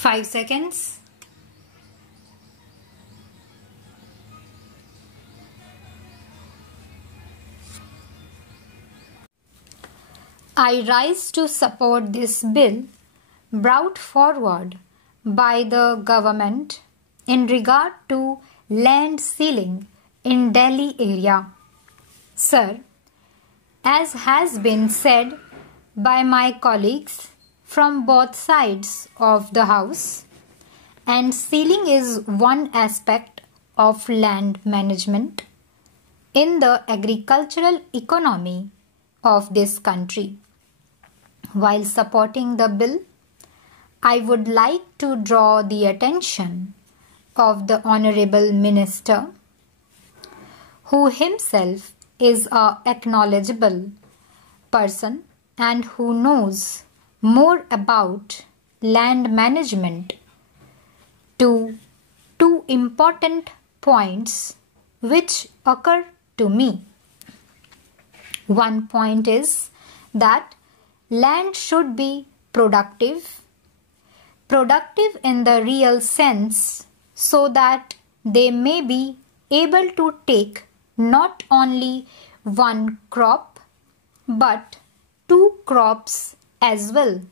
5 seconds. I rise to support this bill brought forward by the government in regard to land ceiling in Delhi area. Sir, as has been said by my colleagues from both sides of the house, and ceiling is one aspect of land management in the agricultural economy of this country. While supporting the bill, I would like to draw the attention of the Honorable Minister, who himself is an acknowledgeable person and who knows more about land management, to two important points which occur to me. One point is that land should be productive in the real sense, so that they may be able to take not only one crop but 2 crops as well.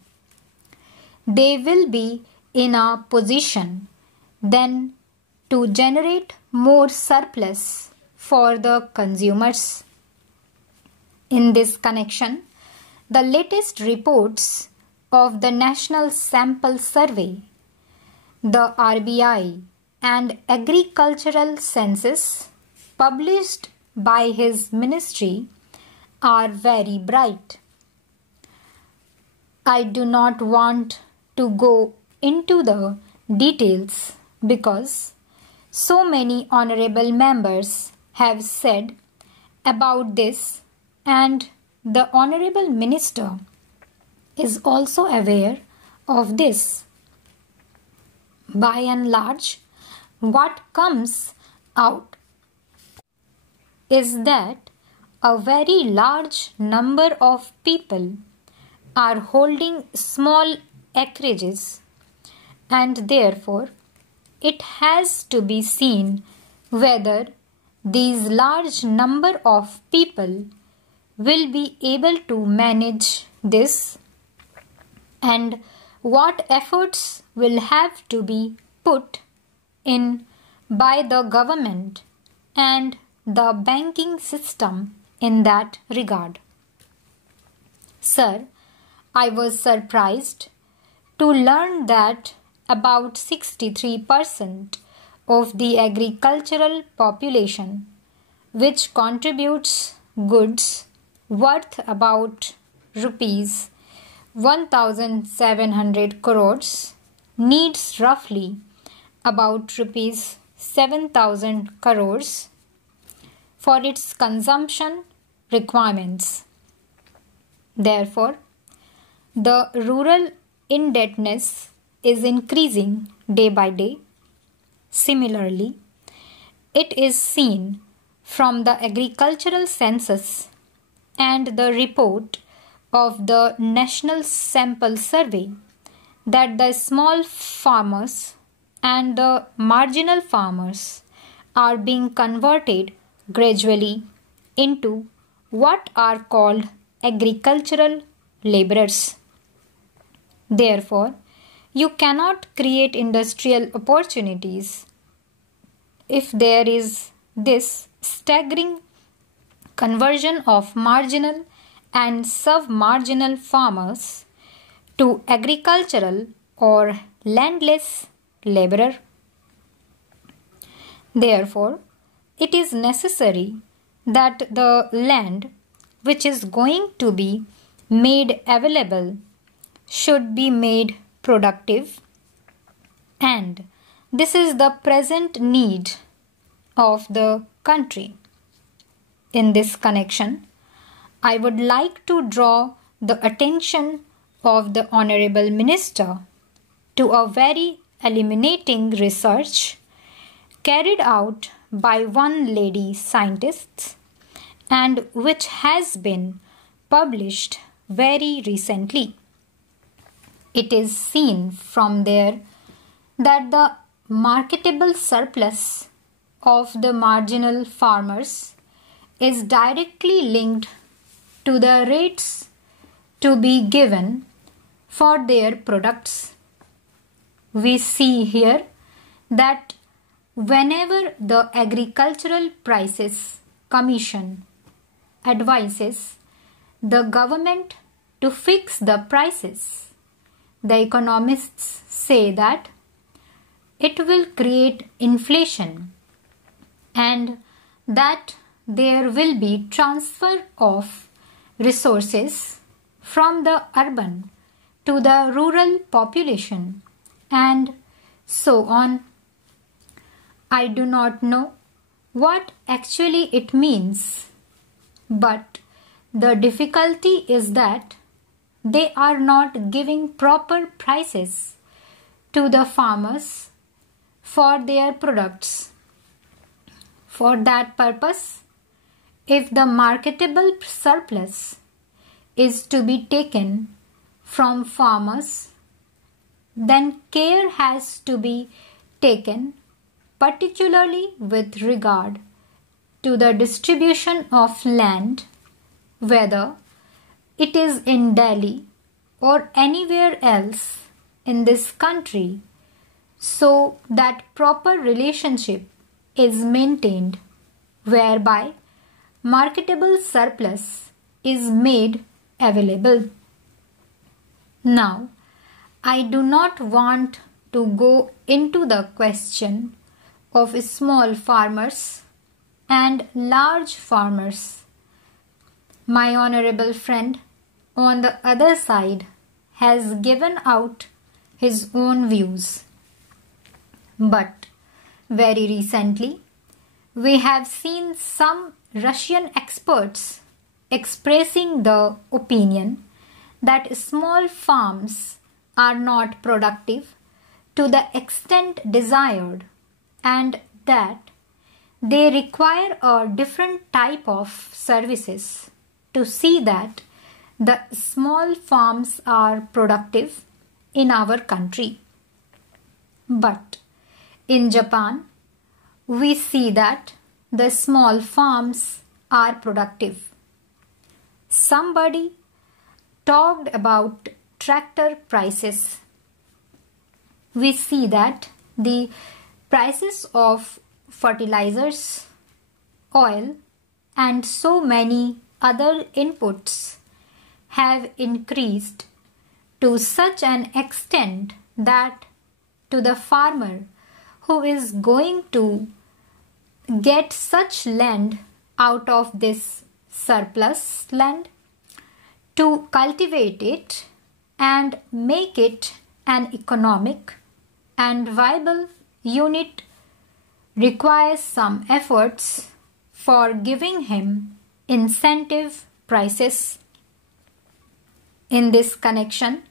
They will be in a position then to generate more surplus for the consumers. In this connection, the latest reports of the National Sample Survey, the RBI, and Agricultural Census published by his ministry are very bright. I do not want to go into the details because so many honorable members have said about this, and the Honorable Minister is also aware of this. By and large, what comes out is that a very large number of people are holding small acreages, and therefore it has to be seen whether these large number of people will be able to manage this, and what efforts will have to be put in by the government and the banking system in that regard. Sir, I was surprised to learn that about 63% of the agricultural population, which contributes goods worth about rupees 1,700 crores, needs roughly about rupees 7,000 crores for its consumption requirements. Therefore, the rural indebtedness is increasing day by day. Similarly, it is seen from the agricultural census and the report of the National Sample Survey that the small farmers and the marginal farmers are being converted gradually into what are called agricultural laborers. Therefore, you cannot create industrial opportunities if there is this staggering conversion of marginal and sub-marginal farmers to agricultural or landless laborer. Therefore, it is necessary that the land which is going to be made available should be made productive, and this is the present need of the country. In this connection, I would like to draw the attention of the Honorable Minister to a very illuminating research carried out by one lady scientist and which has been published very recently. It is seen from there that the marketable surplus of the marginal farmers is directly linked to the rates to be given for their products. We see here that whenever the Agricultural Prices Commission advises the government to fix the prices, the economists say that it will create inflation and that there will be transfer of resources from the urban to the rural population and so on. I do not know what actually it means, but the difficulty is that they are not giving proper prices to the farmers for their products. For that purpose, if the marketable surplus is to be taken from farmers, then care has to be taken, particularly with regard to the distribution of land, whether it is in Delhi or anywhere else in this country, so that proper relationship is maintained whereby marketable surplus is made available. Now, I do not want to go into the question of small farmers and large farmers. My honorable friend on the other side has given out his own views. But very recently, we have seen some Russian experts expressing the opinion that small farms are not productive to the extent desired and that they require a different type of services to see that the small farms are productive in our country. But in Japan, we see that the small farms are productive. Somebody talked about tractor prices. We see that the prices of fertilizers, oil, and so many other inputs have increased to such an extent that to the farmer who is going to get such land out of this surplus land to cultivate it and make it an economic and viable unit requires some efforts for giving him incentive prices. In this connection,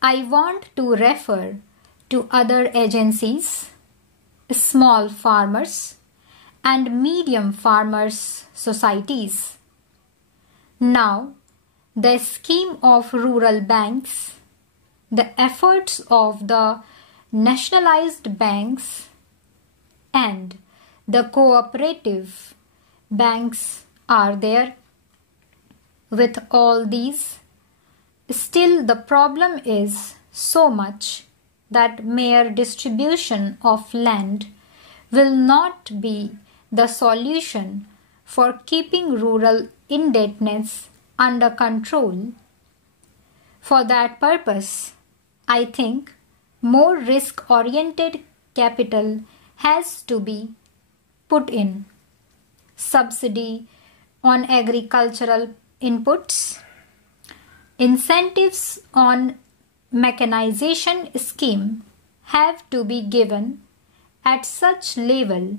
I want to refer to other agencies, small farmers and medium farmers societies. Now, the scheme of rural banks, the efforts of the nationalized banks and the cooperative banks are there. With all these, still the problem is so much that mere distribution of land will not be the solution for keeping rural indebtedness under control. For that purpose, I think more risk-oriented capital has to be put in. Subsidy on agricultural inputs, incentives on mechanization scheme have to be given at such level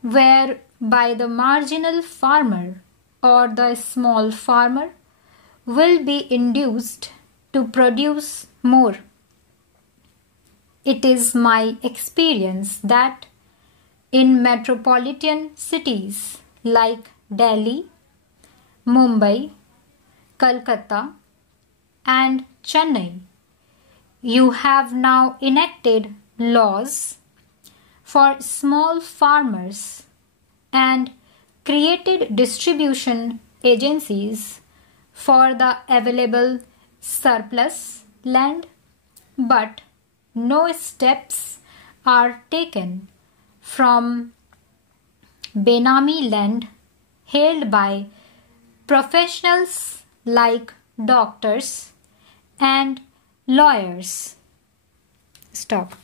whereby the marginal farmer or the small farmer will be induced to produce more. It is my experience that in metropolitan cities like Delhi, Mumbai, Calcutta, and Chennai, you have now enacted laws for small farmers and created distribution agencies for the available surplus land, but no steps are taken from Benami land held by professionals like doctors and lawyers. Stop.